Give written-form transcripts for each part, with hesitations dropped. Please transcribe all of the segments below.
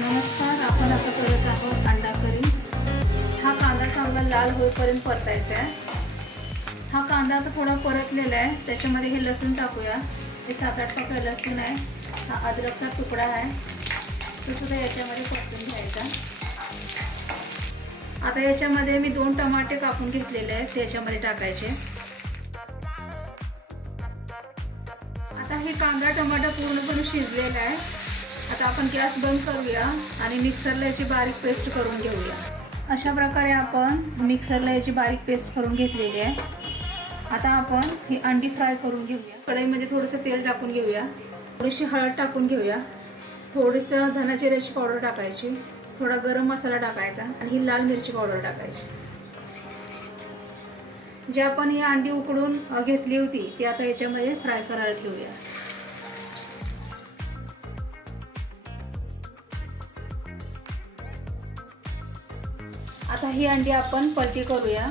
नमस्कार, आपण आता करत आहोत अंडा करी। हा कांदा चांगला लाल होईपर्यंत परतायचा आहे। हा कांदा आता थोडा परतलेला आहे, त्याच्यामध्ये हे लसूण टाकूया। हे 7-8 पाकळ्या लसूण आहे। हा अद्रकचा तुकडा आहे, तो सुद्धा याच्यामध्ये परतून घ्यायचा। आता याच्यामध्ये मी 2 टमाटे कापून घेतलेले आहेत, ते याच्यामध्ये टाकायचे। आता हे कांदा टमाटा पूर्णपणे शिजलेला आहे। आता आपण गॅस बंद करूया आणि मिक्सरला याची बारीक पेस्ट करून घेऊया। अशा प्रकारे आपण मिक्सरला याची बारीक पेस्ट करून घेतलेली आहे। आता आपण ही अंडी फ्राय करून घेऊया। कढईमध्ये थोडंसं तेल टाकून घेऊया, थोडीशी हळद टाकून घेऊया, थोडीसं धना जिऱ्याची पावडर टाकायची, थोडा गरम मसाला टाकायचा आणि ही लाल मिरची पावडर टाकायची। जे आपण ही अंडी उकडून घेतली होती ती आता याच्यामध्ये फ्राय करायला ठेवूया। आता ही अंडी आपण पलटी करूया।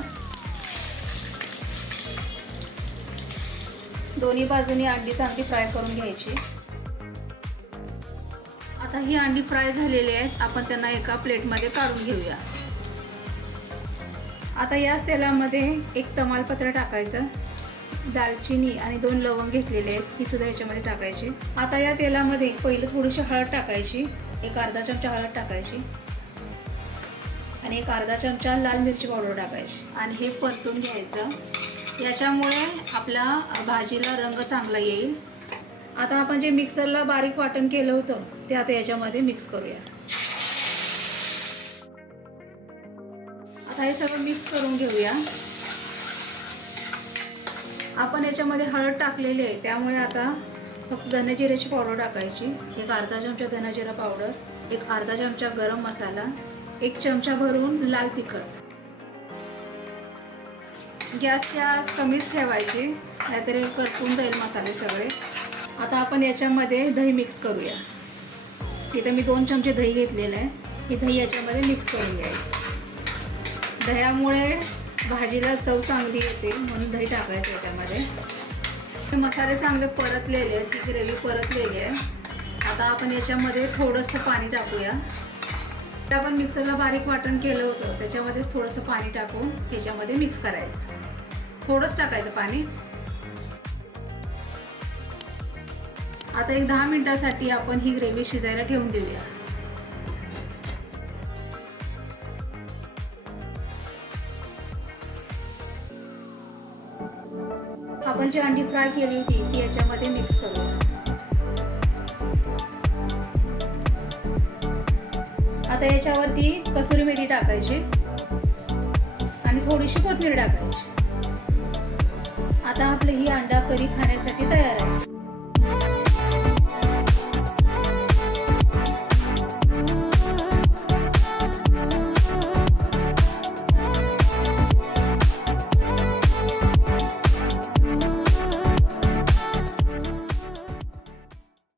दोन्ही बाजूनी अंडी चांगली फ्राय करून घ्यायची। आता ही अंडी फ्राय झालेली आहेत, आपण त्यांना एका प्लेटमध्ये काढून घेऊया। आता याच तेलामध्ये 1 तमालपत्र टाकायचं, दालचिनी आणि 2 लवंग घेतलेले आहेत, ही सुद्धा याच्यामध्ये टाकायची। आता या तेलामध्ये पहिलं थोडीशी हळद टाकायची, एक अर्धा चमचा हळद टाकायची आणि एक अर्धा चमचा लाल मिरची पावडर टाकायची आणि हे परतून घ्यायचं। याच्यामुळे आपल्या भाजीला रंग चांगला येईल। आता आपण जे मिक्सरला बारीक वाटण केलं होतं ते आता याच्यामध्ये मिक्स करूया। आता हे सगळं मिक्स करून घेऊया। आपण याच्यामध्ये हळद टाकलेली आहे, त्यामुळे आता फक्त धना जिऱ्याची पावडर टाकायची, एक अर्धा चमचा धना जिरा पावडर, एक अर्धा चमचा गरम मसाला, 1 चमचा भरून लाल तिखट। गॅसची आच कमीच ठेवायची, नाहीतर करपून जाईल मसाले सगळे। आता आपण याच्यामध्ये दही मिक्स करूया। इथे मी 2 चमचे दही घेतलेलं आहे, हे दही याच्यामध्ये मिक्स करून घ्यायचं। दह्यामुळे भाजीला चव चांगली येते, म्हणून दही टाकायचं याच्यामध्ये। हे मसाले चांगले परतलेले आहेत, ही ग्रेव्ही परतलेली आहे। आता आपण याच्यामध्ये थोडंसं पाणी टाकूया। आपण मिक्सरला बारीक वाटण केलं होतं त्याच्यामध्येच थोडंसं पाणी टाकून ह्याच्यामध्ये मिक्स करायचं, थोडंच टाकायचं पाणी। आता एक 10 मिनिटांसाठी आपण ही ग्रेव्ही शिजायला ठेवून देऊया। आपण जी अंडी फ्राय केली होती ती याच्यामध्ये मिक्स करूया। आता याच्यावरती कसुरी मेथी टाकायची आणि थोडीशी कोथिंबीर टाकायची। आता आपली ही अंडा करी खाण्यासाठी तयार आहे।